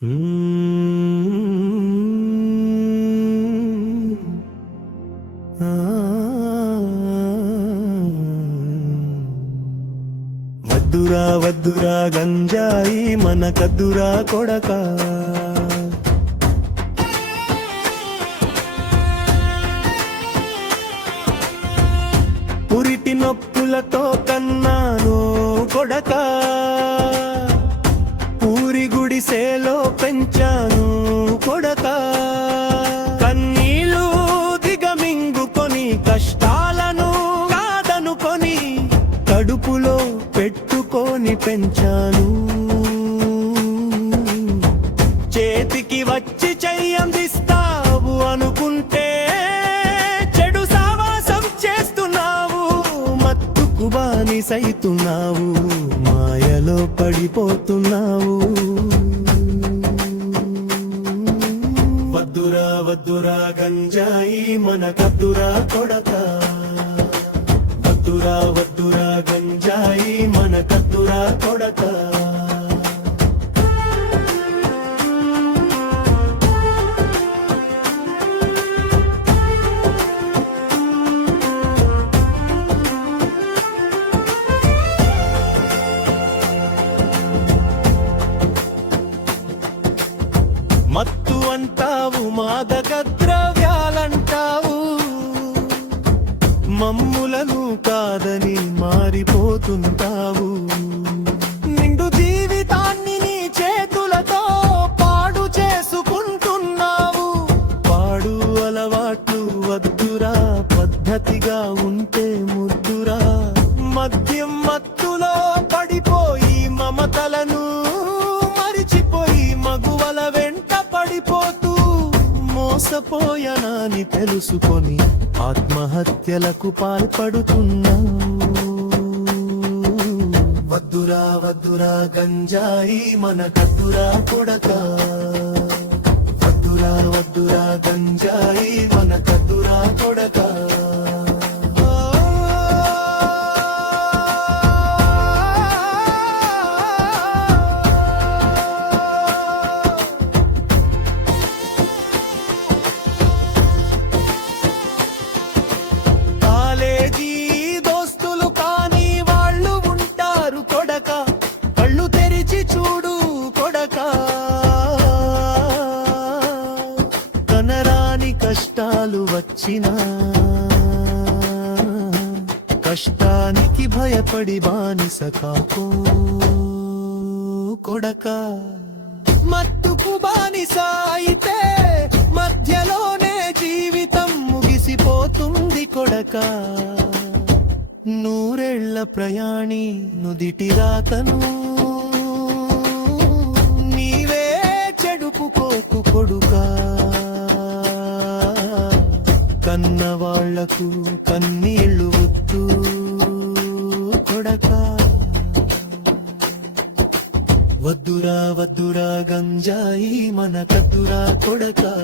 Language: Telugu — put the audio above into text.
వద్దురా వద్దురా గంజాయి మనకద్దురా కొడకా, పురిటి నొప్పులతో కన్నాను కొడకా, ఊరి గుడిసేలో పెంచాను కొడకా, కన్నీళ్ళు దిగమింగుకొని కష్టాలను కాదనుకొని కడుపులో పెట్టుకొని పెంచాను, చేతికి వచ్చి చెయ్యందిస్తావు అనుకుంటే చెడు సావాసం చేస్తున్నావు, మత్తుకు బానిసైతున్నావు, మాయలో పడిపోతున్నావు. వద్దురా వద్దురా గంజాయి మనకద్దురా కొడకా, వద్దురా వద్దురా గంజాయి మనకద్దురా కొడకా. మత్తు అంటావు, మాదక ద్రవ్యాలంటావు, మమ్ములను కాదని మారిపోతుంటావు, నిండు జీవితాన్ని నీ చేతులతో పాడు చేసుకుంటున్నావు. పాడు అలవాట్లు వద్దురా, పద్ధతిగా ఉంటే ముద్దురా, మద్యం మత్తులో పడిపోయి మమతలను మరిచిపోయి మగువల వెంట పడిపోతూ మోసపోయానని తెలుసుకొని ఆత్మహత్యలకు పాల్పడుతున్నావు. వద్దురా వద్దురా గంజాయి మనకద్దురా కొడకా, వద్దురా వద్దురా గంజాయి మనకద్దురా కొడకా. చూడు కొడకా, కనరాని కష్టాలు వచ్చినా కష్టానికి భయపడి బానిస కాకో కొడకా. మత్తుకు బానిస అయితే మధ్యలోనే జీవితం ముగిసిపోతుంది కొడకా. నూరేళ్ల ప్రయాణి నుదిటి రాతను చెడుపుకోకు కొడుకా, కన్నవాళ్లకు కన్నీళ్లు వద్దు కొడకా. వద్దురా వద్దురా గంజాయి మనకద్దురా కొడకా.